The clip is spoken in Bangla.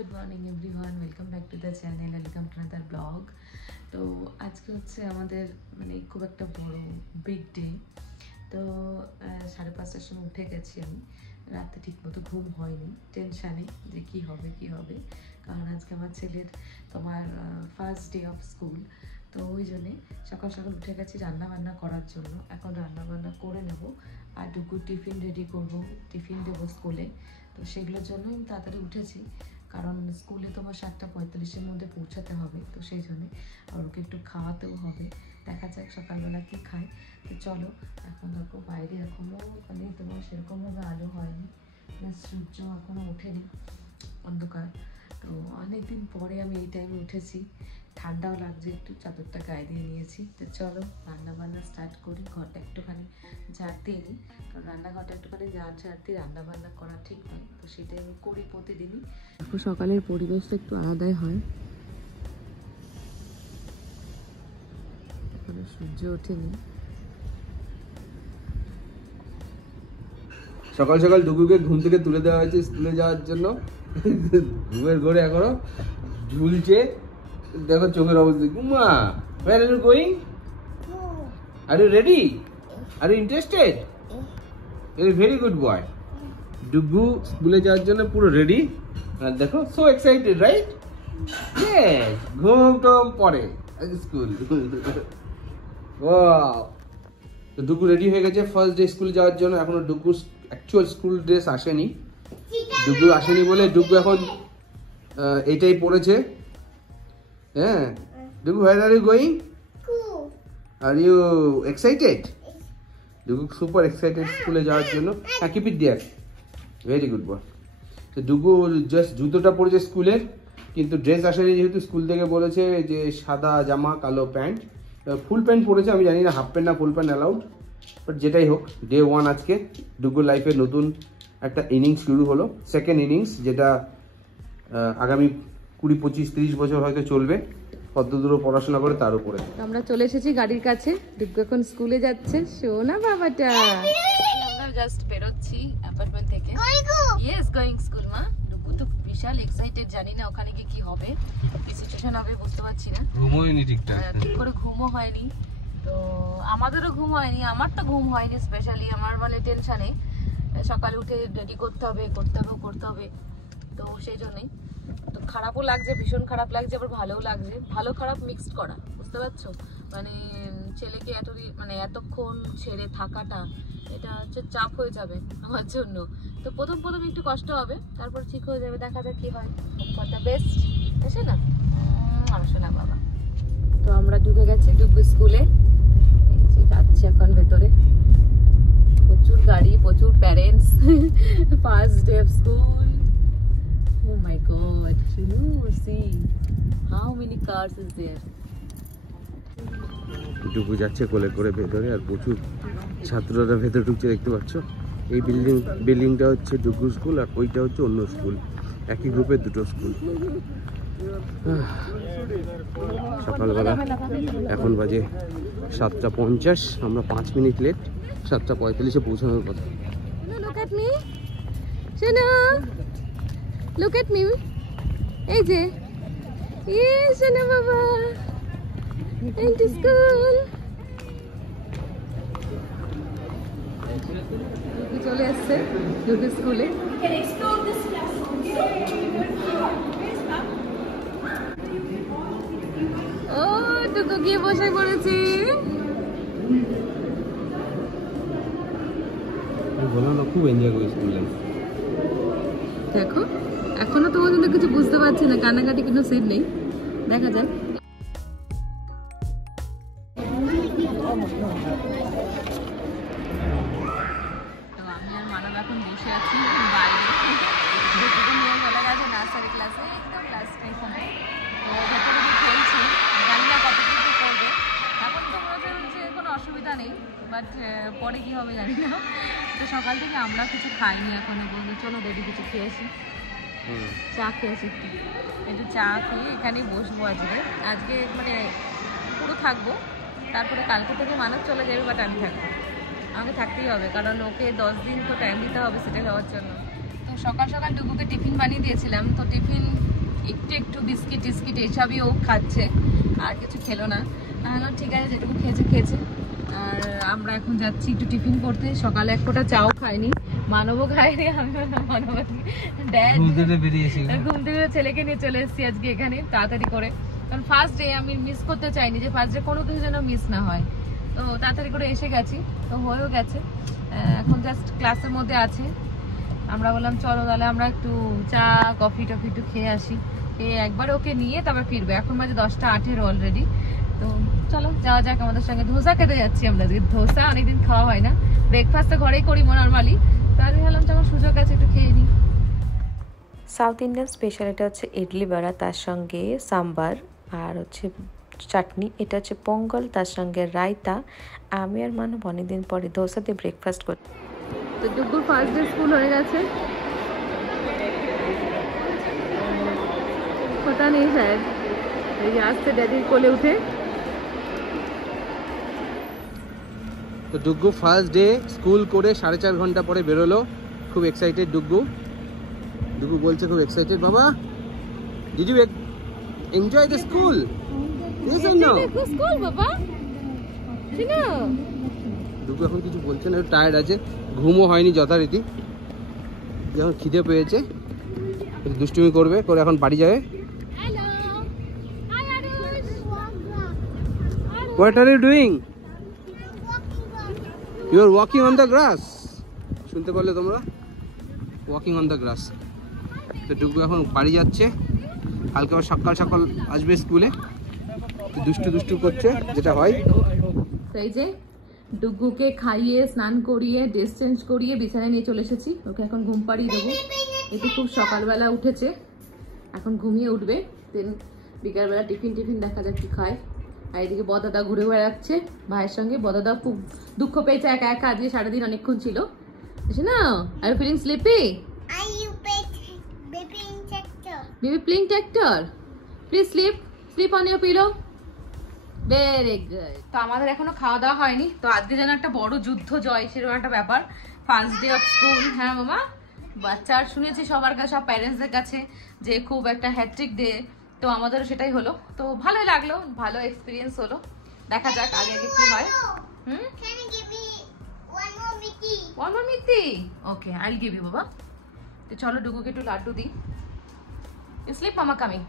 Good morning everyone welcome back to the channel welcome to another blog. तो आज के হচ্ছে আমাদের মানে খুব একটা বড় বিগ ডে। তো 5:30টার সময় উঠে গেছি আমি। রাতে ঠিকমতো ঘুম হয়নি, টেনশানে যে কি হবে কারণ আজকে আমার ছেলের তোমার ফার্স্ট ডে অফ স্কুল। তো ওই জন্যে সকাল সকাল উঠে গেছি রান্না বান্না করার জন্য। এখন রান্না বান্না করে নেব আর দুপুর টিফিন রেডি করব, টিফিন দেবো স্কুলে। তো সেগুলোর জন্যই আমি তাড়াতাড়ি উঠেছি কারণ স্কুলে তোমার 7:45-এর মধ্যে পৌঁছাতে হবে। তো সেই জন্যে আর ওকে একটু খাওয়াতেও হবে। দেখা যাক সকালবেলা কী খায়। তো চলো, এখন দেখো বাইরে এখনও মানে তোমার সেরকমভাবে আলো হয়নি, মানে সূর্য এখনও ওঠেনি, অন্ধকার। তো অনেকদিন পরে আমি এই টাইমে উঠেছি, ঠান্ডাও লাগছে, একটু চাদরটা গায়ে দিয়ে নিয়েছি। তো চলো রান্না বান্না স্টার্ট করি। ঘরটা একটুখানি ঝাড় দিয়ে নিই কারণ রান্নাঘরটা একটুখানি ঝাড় দিয়ে রান্না বান্না করা ঠিক নয়। তো সেটাই আমি করি প্রতিদিনই। সকালের পরিবেশটা একটু আলাদাই হয়, এখনো সূর্য ওঠেনি। সকাল সকাল ডুগুকে ঘুম থেকে তুলে দেওয়া হয়েছে স্কুলে যাওয়ার জন্য। ঘুমের ঘরে এখনো ঝুলছে, দেখো চোখের অবস্থা। Uma, where are you going? Are you ready? Are you interested? You're a very good boy. ডুগু স্কুলে যাওয়ার জন্য পুরো রেডি। আর দেখো so excited, right? Yes, ঘুম টম পরে স্কুল। ওয়াও, তো ডুগু রেডি হয়ে গেছে ফার্স্ট ডে স্কুল যাওয়ার জন্য। এখনো ডুগু অ্যাকচুয়াল স্কুল ড্রেস আসেনি। ডুগু আসেনি বলে ডুগু এখন এটাই পরেছে। হ্যাঁ, Dugu where are you going? Are you excited? Dugu super excited স্কুলে যাওয়ার জন্য। হ্যাঁ, keep it there, very good boy. তো ডুগু জাস্ট জুতোটা পরেছে স্কুলের, কিন্তু ড্রেস আসেনি যেহেতু স্কুল থেকে বলেছে যে সাদা জামা কালো প্যান্ট। ফুল প্যান্ট পরেছে, আমি জানি না হাফ প্যান্ট না ফুল প্যান্ট অ্যালাউড, বাট যেটাই হোক ডে 1 আজকে ডুগুর লাইফে নতুন একটা ইনিংস শুরু হলো, সেকেন্ড ইনিংস, যেটা আগামী 20-25-30 বছর হয়তো চলবে। কত দূর পড়াশোনা করে তার উপরে। আমরা চলে এসেছি গাড়ির কাছে। ডুগু এখন স্কুলে যাচ্ছে, শোনা বাবাটা। আমরা জাস্ট বেরোচ্ছি অ্যাপার্টমেন্ট থেকে। ইয়েস, গোয়িং স্কুল মা। ডুগু তো বিশাল এক্সাইটেড, জানি না ওখানে গিয়ে কি হবে, কি সিচুয়েশন হবে বুঝতে পারছি না। ঘুম হয়নি ঠিকঠাক, ঠিক করে ঘুমও হয়নি। তো আমাদেরও ঘুম হয়নি, আমার তো ঘুম হয়নি স্পেশালি। আমার মানে টেনশানে সকালে উঠে রেডি করতে হবে। তো সেই জন্যই তো খারাপও লাগছে, ভীষণ খারাপ লাগছে, আবার ভালোও লাগছে। ভালো খারাপ মিক্সড করা, বুঝতে পারছো? মানে ছেলেকে এতক্ষণ ছেড়ে থাকাটা, এটা হচ্ছে চাপ হয়ে যাবে আমার জন্য। তো প্রথম একটু কষ্ট হবে, তারপর ঠিক হয়ে যাবে। দেখা যাক কি হয়। ফর দ্য বেস্ট, এসে না শোনা বাবা। তো আমরা ঢুকে গেছি ডুগু স্কুলে, যাচ্ছি এখন ভেতরে। প্রচুর গাড়ি, প্রচুর parents, first day of school. Oh my God, Shinu, see how many cars is there. ডুগু যাচ্ছে কোলে করে ভেতরে, আর প্রচুর ছাত্ররা ভেতরে ঢুকছে, দেখতে পাচ্ছ। এই বিল্ডিংটা হচ্ছে ডুগু স্কুল, আর ওইটা হচ্ছে অন্য স্কুল, একই গ্রুপের দুটো স্কুল। সকালবেলা এখন বাজে 7:50, আমরা 5 মিনিট লেট। 7:45-এ পৌঁছানোর কথা। Look at me, Shinu. Look at me. এই যে ইয়ে শোনা বাবা, into school. চলে আসছে ডুগু স্কুলে। ও ডুগু গিয়ে বসে পড়েছি। খুব এনজয় করি স্কুল লাইফ। দেখো এখনো তো পর্যন্ত কিছু বুঝতে পারছি না, কান্নাকাটি কোনো সিন নেই, দেখা যাক। তো আমি আর মানব এখন বসে আছি বাইরে। দুটোকে নিয়ে চলে গেছে নার্সারি ক্লাসে, একদম ক্লাস 5 তো ভেতরে খেলছি, জানি না কতটুকু করবে। এখন তো বলছে কোনো অসুবিধা নেই, বাট পরে কি হবে জানি না। তো সকাল থেকে আমরা কিছু খাইনি এখনো পর্যন্ত। চলো রেডি কিছু খেয়েছি, চা খেয়েছি, একটু চা খেয়ে এখানেই বসবো। আজকে মানে পুরো থাকবো, তারপরে কালকে থেকে মানুষ চলে যাবে, বাট আমি থাকবো। আমাকে থাকতেই হবে কারণ ওকে 10 দিন তো টাইম দিতে হবে সেটা হওয়ার জন্য। তো সকাল সকাল ডুগুকে টিফিন বানিয়ে দিয়েছিলাম, তো টিফিন বিস্কিট টিস্কিট এসবই ও খাচ্ছে, আর কিছু খেলো না। ঠিক আছে, যেটুকু খেয়েছে। আর আমরা এখন যাচ্ছি একটু টিফিন করতে। সকালে এক ফোঁটা চাও খাইনি, মানবও খাইনি, আমি মানব ড্যাড ঘুম থেকে ছেলেকে নিয়ে চলে এসেছি আজকে এখানে তাড়াতাড়ি করে, কারণ ফার্স্ট ডে আমি মিস করতে চাইনি, যে ফার্স্ট ডে কোনো কিছু যেন মিস না হয়। তো তাড়াতাড়ি করে এসে গেছি, তো হয়েও গেছে। এখন জাস্ট ক্লাসের মধ্যে আছে। আমরা বললাম চলো তাহলে আমরা একটু চা কফি টফি একটু খেয়ে আসি, খেয়ে একবার ওকে নিয়ে তারপর ফিরবে। এখন বাজে 10:08 অলরেডি। তো চলো যাওয়া যাক, আমাদের সঙ্গে ধোসা খেতে যাচ্ছি আমরা। ধোসা অনেকদিন খাওয়া হয় না, ব্রেকফাস্ট তো ঘরেই করি নর্মালি, তাহলে ভাবলাম যখন সুযোগ আছে একটু খেয়ে নিই। সাউথ ইন্ডিয়ান স্পেশালিটি হচ্ছে ইডলি বড়া, তার সঙ্গে সাম্বার আর হচ্ছে চাটনি। এটা হচ্ছে পোঙ্গল, তার সঙ্গে রায়তা। আমি আর মানব অনেকদিন পরে ধোসা দিয়ে ব্রেকফাস্ট করি। তো ডুগুর ফার্স্ট ডে স্কুল হয়ে গেছে, পতা নেই শায়দ, এই যে আসছে ড্যাডির কোলে উঠে। তো ডুগু ফার্স্ট ডে স্কুল করে 4.5 ঘন্টা পরে বেরোলো। খুব এক্সাইটেড ডুগু বলছে খুব এক্সাইটেড। বাবা, did you enjoy the school? Yes or no? School বাবা চিনো। ডুগু এখন কিছু বলছে না, টায়ার্ড আছে, ঘুমও হয়নি যথারীতি। যখন খিদে পেয়েছে দুষ্টুমি করবে, করে এখন বাড়ি যাবে। What are you doing? You are walking on the grass. শুনতে পারলে তোমরা? Walking on the grass. তো ডুগু এখন বাড়ি যাচ্ছে, কালকে আবার সকাল সকাল আসবে স্কুলে। দুষ্টু করছে, যেটা হয়। তো এই যে ডুগুকে খাইয়ে স্নান করিয়ে ড্রেস চেঞ্জ করিয়ে বিছানায় নিয়ে চলে এসেছি। ওকে এখন ঘুম পাড়িয়ে দেবো। এতে খুব সকালবেলা উঠেছে, এখন ঘুমিয়ে উঠবে। দেন বিকালবেলা টিফিন দেখা যাক কি খায়। আর এদিকে বদাদা ঘুরে বেড়াচ্ছে ভাইয়ের সঙ্গে। বদাদা খুব দুঃখ পেয়েছে একা একা, আজকে সারাদিন অনেকক্ষণ ছিল। বুঝছো না? Are you feeling sleepy? Baby playing tractor. Please sleep on your pillow. Very good. তো আমাদের এখনো খাওয়া দাওয়া হয়নি, তো আজকে যেন একটা বড় যুদ্ধ জয় সেরকম একটা ব্যাপার। First day of school. হ্যাঁ মামা, বাচ্চার শুনেছি সবার কাছে, সব প্যারেন্টসদের কাছে যে খুব একটা হ্যাট্রিক ডে। তো আমাদেরও সেটাই হলো, তো ভালোই লাগলো, ভালো এক্সপিরিয়েন্স হলো। দেখা যাক আগে কি হয়। One more Mithi? Okay, I'll give you বাবা। তো চলো ডুগুকে একটু লাড্ডু দিই। You sleep, mama coming.